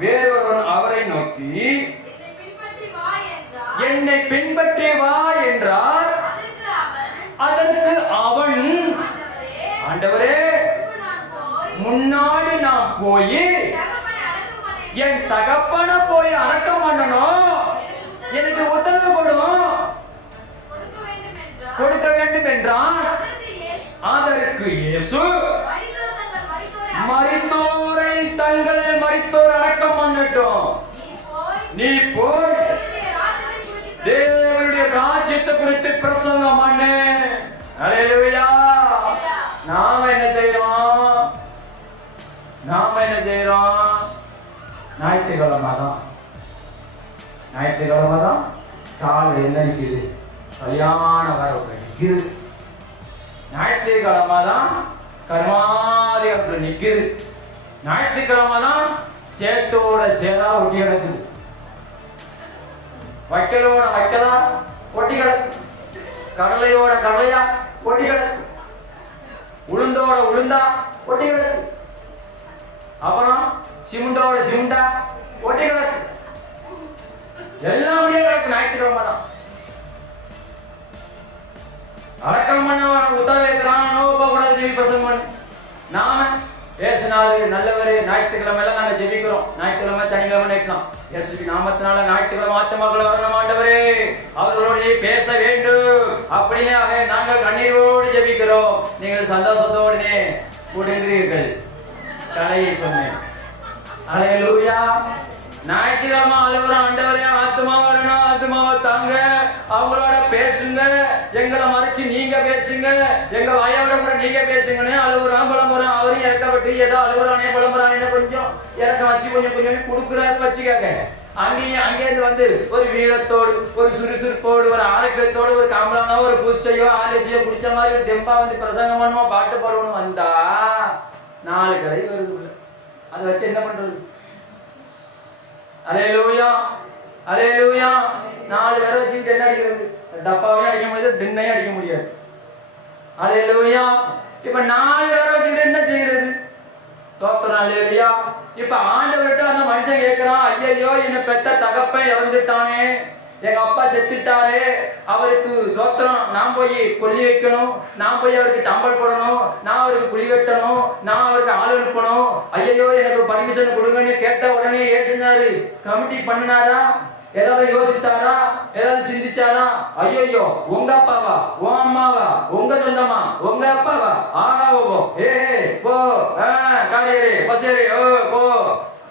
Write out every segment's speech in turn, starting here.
வேறொருவன் அவரை நோக்கி என்னை பின்பற்றி வா என்றார். அதற்கு அவன், ஆண்டவரே, முன்னாடி நான் போய் என் தகப்பன போய் அடக்கம் பண்ணணும், எனக்கு உத்தரவு கொடுக்க வேண்டும் என்றான். அதற்கு இயேசு, மரித்தோரை தங்கள் மரித்தோர் அடக்கம் பண்ணட்டும், நீ போய் தேவனுடைய ராஜ்யத்தை குறித்து பிரசங்கம் பண்ணு. அல்லேலூயா. நாம என்ன செய்யறோம்? ஞாயிற்றுக்கிழமை தான் காலை என்ன நிற்குது? கல்யாண வர நிற்குது. ஞாயிற்றுக்கிழமை தான் கர்மாதி அப்படி நிற்குது. ஞாயிற்றுக்கிழமை தான் சேத்தோட சேரா ஒட்டி கிடக்குது, வைக்கலோட வைக்கலா ஒட்டி கிடக்கு, கடலையோட கடலையா ஒட்டி கிடக்கு, உளுந்தோட உளுந்தா ஒட்டி கிடக்கு, அப்புறம் சிமெண்டோட சிமெண்டா ஒட்டி கிடக்கு. எல்லாம் ஒட்டியே கிடக்கு. ஞாயிற்றுக்கிழமை தான் அடக்கம் பண்ண உத்தரவு இருக்கிறான். நோப்பா கூட பிரசங்கம் பண்ணு. நாம ஏசுநாதர் நல்லவரே, ஞாயிற்றுக்கிழமை எல்லாம் நாங்கள் ஜெபிக்கிறோம். ஞாயிற்றுக்கிழமை சனிக்கிழமை நிற்கலாம். இயேசுவி நாமத்தினால ஞாயிற்றுக்கிழமை ஆத்துமாக்கள் வரணும். ஆண்டவரே, அவர்களோடு பேச வேண்டும் அப்படின்னு நாங்கள் கண்ணீரோடு ஜெபிக்கிறோம். நீங்கள் சந்தோஷத்தோடு கொடுக்கிறீர்கள். கலையை சொன்னேன். அல்லேலூயா. ஞாயிற்றுக்கிழமை அழுகுறோம். ஆண்டவரே, ஆத்துமா வரணும், ஆத்துமாவை தாங்க, அவங்களோட பேசுங்க, எங்களை மறைச்சு நீங்க பேசுங்க, எங்க வாயோட கூட நீங்க பேசுங்கன்னு அழுகுறான், புலம்புறான். அவரையும் இறக்கப்பட்டு ஏதோ அழுகுறானே புலம்புறானே கொஞ்சம் இறக்கம் வச்சு கொஞ்சம் கொடுக்குறாரு வச்சுக்காங்க. அங்கேருந்து வந்து ஒரு வீரத்தோடு, ஒரு சுறுசுறுப்போடு, ஒரு ஆரோக்கியத்தோடு, ஒரு காம்பளானோ, ஒரு புஷ்டையோ ஆலோசியோ பிடிச்ச மாதிரி ஒரு தெம்பா வந்து பிரசங்கம் பண்ணுவோம், பாட்டு பாடுவோன்னு வந்தா 4 கடை வருது. அதை வச்சு என்ன பண்றது? அல்லேலூயா, அல்லேலூயா. 4 பேரை வச்சுக்கிட்டு என்ன அடிக்கிறது? டப்பாவையும் அடிக்க முடியாது, டின்னையும் அடிக்க முடியாது. அல்லேலூயா. இப்ப 4 பேரை வச்சுக்கிட்டு என்ன செய்யறது? சோத்திரம். அல்லேலூயா. இப்ப ஆண்டவர்கிட்ட அந்த மனுஷன் கேட்கிறான், ஐயோ, என்ன பெத்த தகப்பன் இறந்துட்டானே, எங்க அப்பா செத்துட்டாரே, அவருக்கு சோத்திரம், நான் போய் கொல்லி வைக்கணும், நான் போய் அவருக்கு சாம்பல் போடணும், நான் அவருக்கு குழி வெட்டணும், நான் அவருக்கு ஆள் அனுப்பணும், ஐயோ எனக்கு பர்மிஷன் கொடுங்கன்னு கேட்ட உடனே ஏற்றுனாரு. கமிட்டி பண்ணினாரா? ஏதாவது யோசித்தாரா? ஏதாவது சிந்திச்சாரா? ஐயோ, உங்க அப்பாவா, உன் அம்மாவா, உங்க சொந்தமா, உங்க அப்பாவா, ஆகாவோ, போ காலையரே பசேரே போ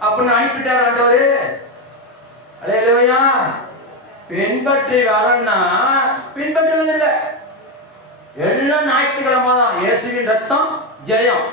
அப்படின்னு அனுப்பிட்டாரு ஆண்டவரு. அல்லேலூயா. பின்பற்றி வரன்னா பின்பற்றுவதில்லை. எல்லாம் ஞாயிற்றுக்கிழமை தான். இயேசுவின் ரத்தம் ஜெயம்.